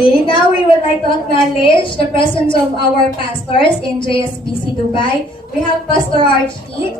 Okay, now we would like to acknowledge the presence of our pastors in JSBC Dubai. We have Pastor Archie.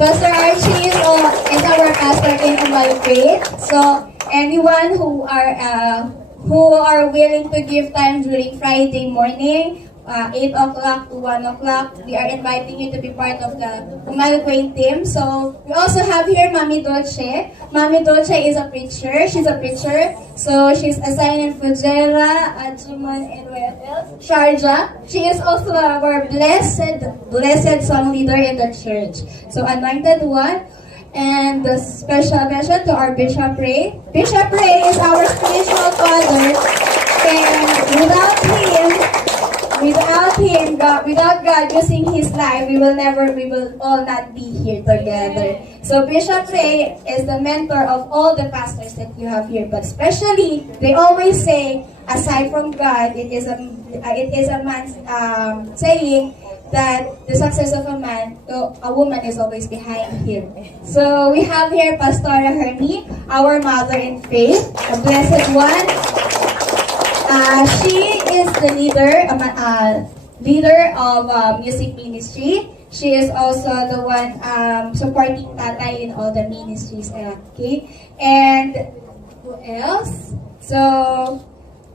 Pastor Archie is our pastor in Umalgrade. So anyone who are willing to give time during Friday morning, 8 o'clock to 1 o'clock, we are inviting you to be part of the Umalgrade team. So we also have here Mami Dolce. Mami Dolce is a preacher. She's a preacher. So she's assigned in Fujairah, Adjuman, and where else? Sharjah. She is also our blessed song leader in the church. So anointed one. And the special mention to our Bishop Ray. Bishop Ray is our spiritual father. And without God using His life, we will all not be here together. So Bishop Ray is the mentor of all the pastors that you have here. But especially, they always say, aside from God, it is a man's saying that the success of a woman is always behind him. So we have here Pastora Hermie, our mother in faith, a blessed one. She is the leader of music ministry. She is also the one supporting Tatay in all the ministries. Okay, and who else? So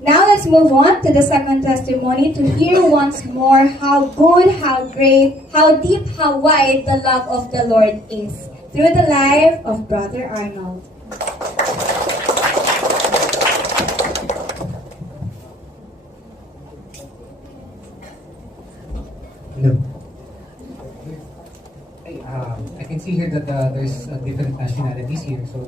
now let's move on to the second testimony to hear once more how good, how great, how deep, how wide the love of the Lord is through the life of Brother Arnold. Hello. Hey, I can see here that there's different nationalities here, so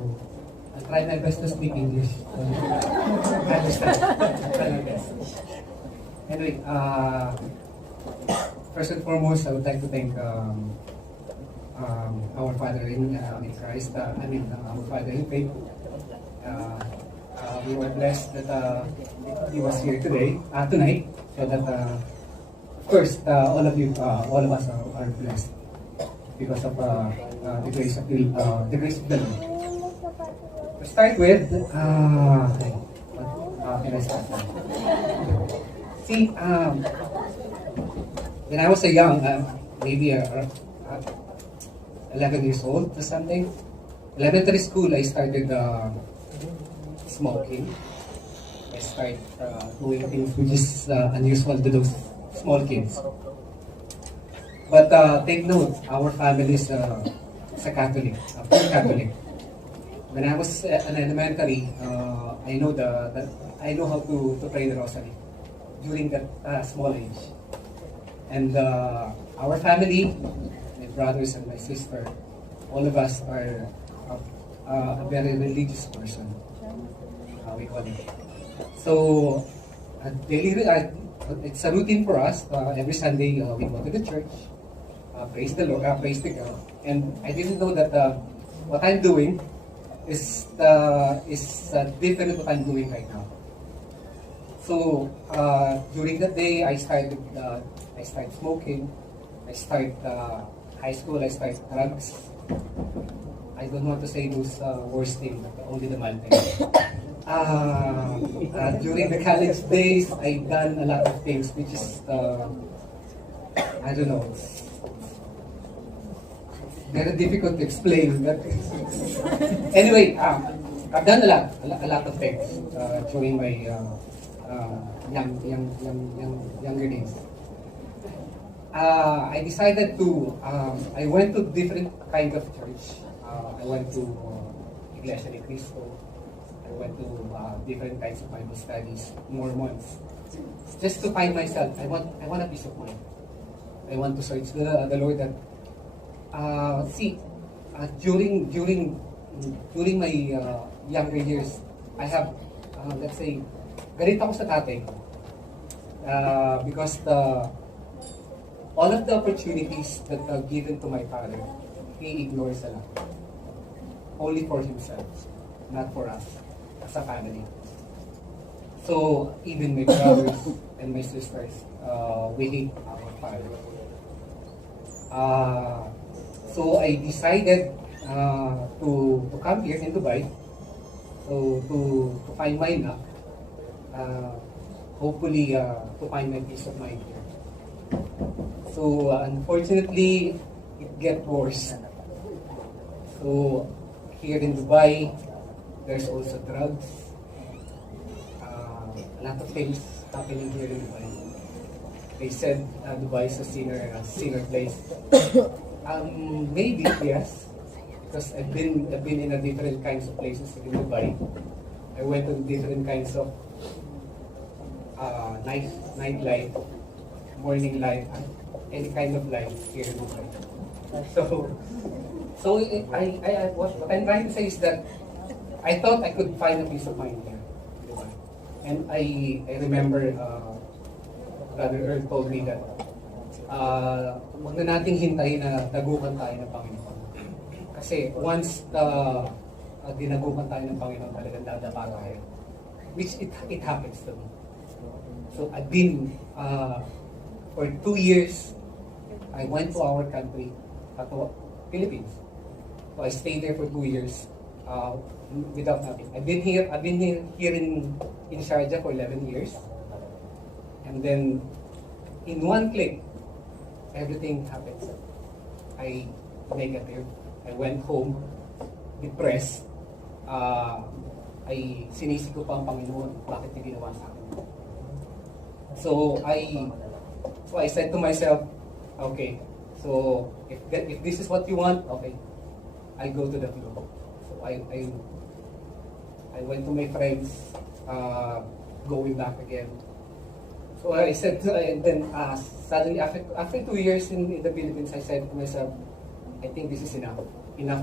I'll try my best to speak English. I understand. I'll try my best. Anyway, first and foremost, I would like to thank our Father in Christ. Our Father in faith. We were blessed that he was here tonight, so that. First, all of us are blessed because of the grace of the Lord. To start with, how can I start? See, when I was a young, maybe 11 years old or something, elementary school, I started smoking. I started doing things which is unusual to those small kids. But take note, our family is a Catholic, full Catholic. When I was in elementary, I know how to pray the rosary during that small age. And our family, my brothers and my sister, all of us are a very religious person. We call it. So it's a routine for us. Every Sunday we go to the church, praise the Lord, praise the God. And I didn't know that what I'm doing is different what I'm doing right now. So during that day, I started smoking. I started high school. I started drugs. I don't want to say those worst things, but only the mild things. During the college days, I've done a lot of things, which is, I don't know, very difficult to explain. But anyway, I've done a lot of things during my younger days. I decided to, I went to different kinds of church. I went to Iglesia ni Cristo. I went to different kinds of Bible studies, Mormons, just to find myself. I want a peace of mind. I want to search the Lord. That during my younger years, I have let's say, galit ako sa tatay because all of the opportunities that are given to my father, he ignores a lot, only for himself, not for us as a family. So even my brothers and my sisters, we hate our father. So I decided to come here in Dubai, so to find my luck. hopefully to find my peace of mind here. So unfortunately, it get worse. So here in Dubai, there's also drugs. A lot of things happening here in Dubai. They said Dubai is a sinner place. Maybe yes, because I've been in a different kinds of places in Dubai. I went to different kinds of nightlife, morning life, any kind of life here in Dubai. So what I'm trying to say is that I thought I could find a peace of mind here, Dubai. And I remember Brother Earl told me that huwag na nating hintayin na dagukan tayo ng Panginoon. Kasi once dinagukan tayo ng Panginoon, talagang dadapa tayo. Which it happens to me. So I've been, for 2 years, I went to our country, to Philippines. So I stayed there for 2 years without nothing. I've been here in Sharjah for 11 years. And then, in one click, everything happens. I negative. I went home, depressed. Ay sinisi ko pa ang Panginoon, bakit niya ginawa sa akin? So I said to myself, okay, so if this is what you want, okay, I go to the flow. So I went to my friends, going back again. So I said, and then suddenly after 2 years in the Philippines, I said to myself, I think this is enough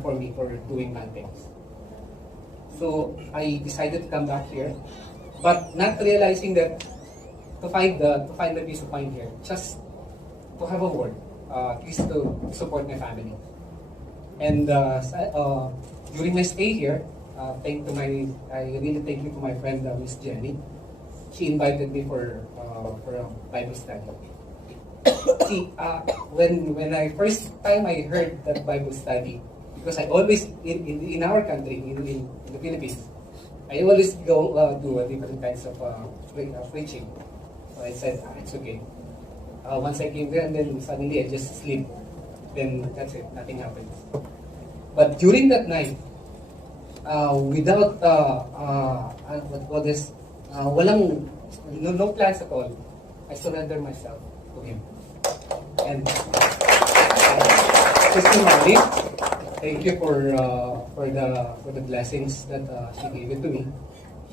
for me for doing bad things. So I decided to come back here, but not realizing that to find the peace of mind here, just to have a word, at least to support my family. And during my stay here, I really thank you to my friend Miss Jenny. She invited me for a Bible study. See, when I first time I heard that Bible study, because I always in our country in the Philippines, I always go do different kinds of preaching. So I said, it's okay. Once I came there, and then suddenly I just sleep. Then that's it. Nothing happens. But during that night, without no plans at all, I surrender myself to Him. And Sister Mary, thank you for the blessings that she gave it to me.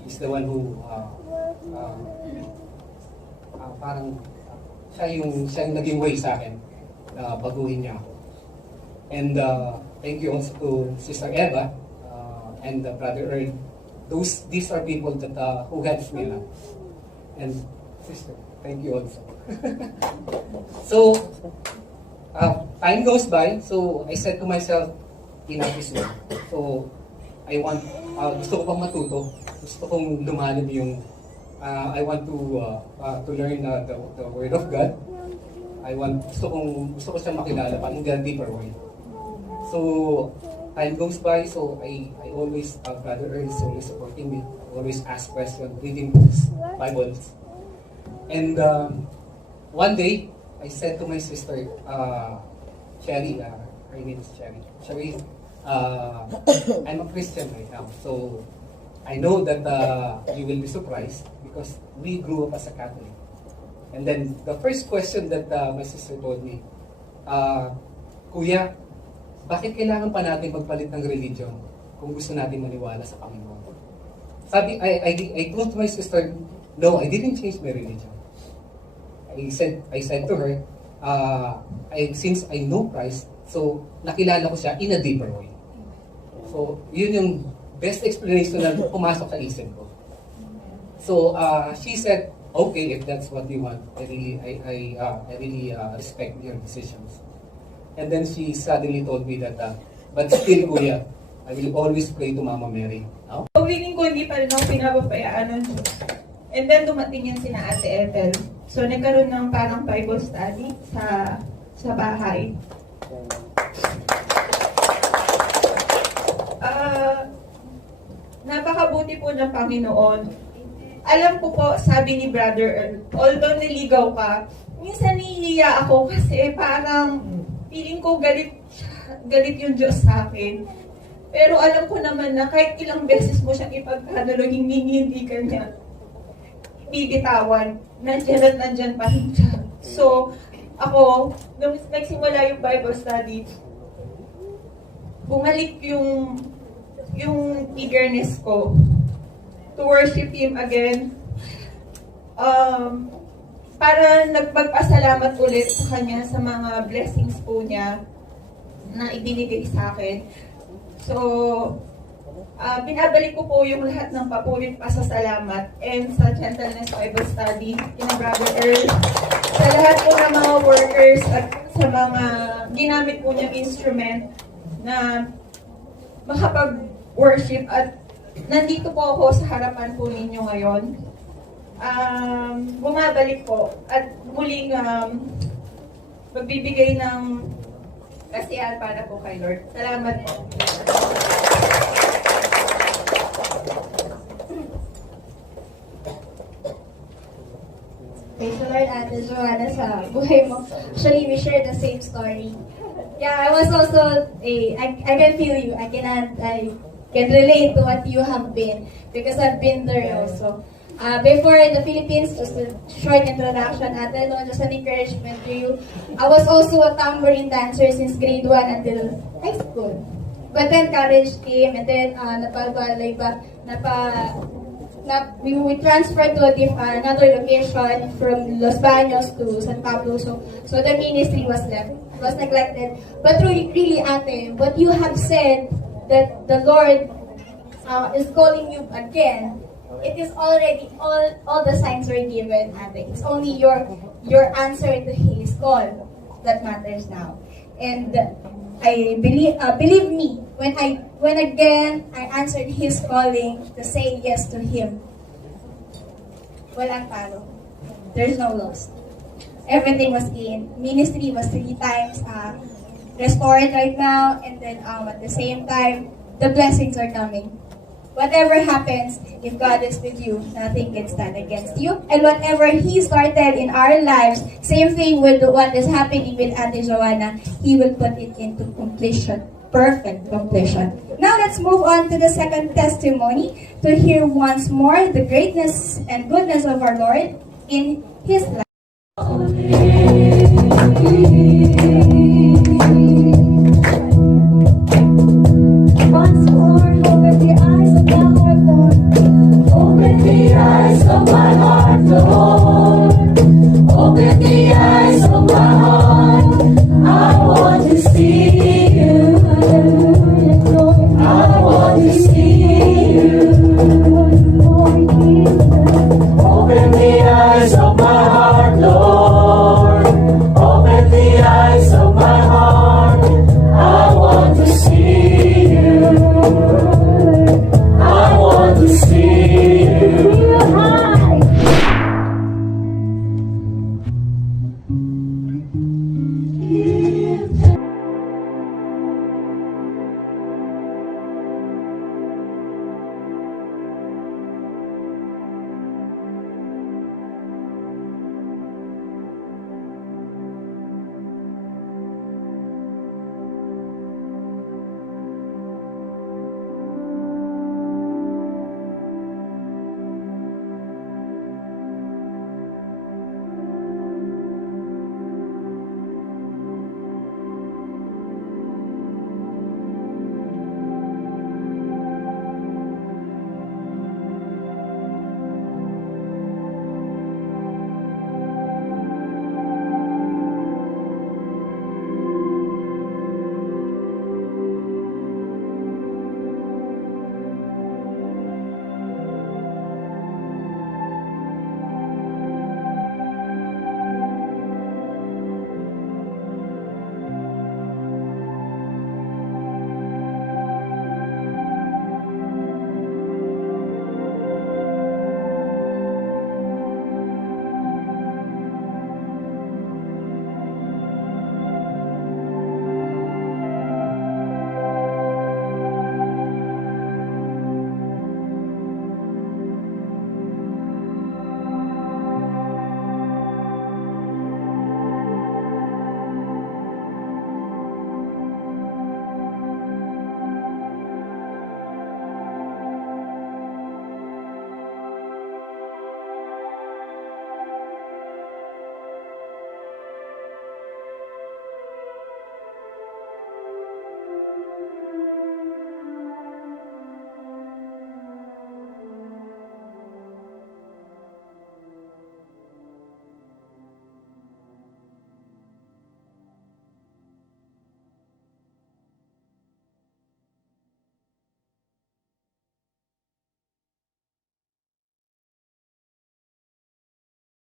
She's the one who parang siya yung naging way sa akin na baguhin niya ako. And thank you also to Sister Eva and Brother Earl. These are people that who helps me a lot. And Sister, thank you also. So time goes by, so I said to myself, enough is enough. So I want, gusto ko pang matuto, gusto kong lumalim yung, I want to learn the Word of God. Gusto ko siyang makilala pa in a deeper way. So time goes by, so I always, Brother Earl is always supporting me, always ask questions, reading books, Bibles. And one day, I said to my sister, Sherry, her name is Sherry, I'm a Christian right now, so I know that you will be surprised because we grew up as a Catholic. And then the first question that my sister told me, Kuya, bakit kailangan pa natin magpalit ng religion kung gusto natin maniwala sa Panginoon? Sabi, I told my sister, no, I didn't change my religion. I said to her, since I know Christ, so nakilala ko siya in a deeper way. So, yun yung best explanation na pumasok sa isip ko. So, she said, okay, if that's what you want, I really respect your decisions. And then she suddenly told me that, but still, Kuya, I will always pray to Mama Mary. No? Feeling ko hindi pa rin ako pinapabayaan ng Diyos. And then dumating yan sina Ate Ethel. So nagkaroon ng parang Bible study sa bahay. Napakabuti po ng Panginoon. alam ko po, sabi ni Brother Earl, although niligaw ka, minsan nahihiya ako kasi parang feeling ko galit yung Diyos sa akin. Pero alam ko naman na kahit ilang beses mo siyang ipagkadalo, hindi ka niya bibitawan. Nandiyan at nandiyan pa rin siya. So, ako, nung nagsimula yung Bible study, bumalik yung eagerness ko to worship Him again. Para nagpagpasalamat ulit sa Kanya sa mga blessings po niya na ibinigay sa akin. So, binabalik ko po yung lahat ng papurit pasasalamat and sa Gentleness Bible Study, kina Brother Earl, sa lahat po ng mga workers at sa mga ginamit po niyang instrument na makapag-worship at nandito po ako sa harapan po ninyo ngayon. Bumabalik po at muling magbibigay ng kasiyahan para po kay Lord. Salamat po. Praise the Lord, Ate Joanna, sa buhay mo. Actually, we share the same story. Yeah, I was also I can feel you. I can relate to what you have been because I've been there also. Before the Philippines, just a short introduction, Ate, no, just an encouragement to you. I was also a tambourine dancer since grade 1 until high school. But then college came and then we transferred to another location from Los Baños to San Pablo. So the ministry was left, was neglected. But really, Ate, what you have said that the Lord is calling you again, it is already all the signs were given, Ate. It's only your answer to His call that matters now. And I believe me, when again I answered His calling to say yes to Him, walang talo. There's no loss. Everything was in. Ministry was 3 times restored right now, and then at the same time, the blessings are coming. Whatever happens, if God is with you, nothing can stand against you. And whatever He started in our lives, same thing with what is happening with Ate Joanna, He will put it into completion. Perfect completion. Now let's move on to the second testimony to hear once more the greatness and goodness of our Lord in His life. Once more, over the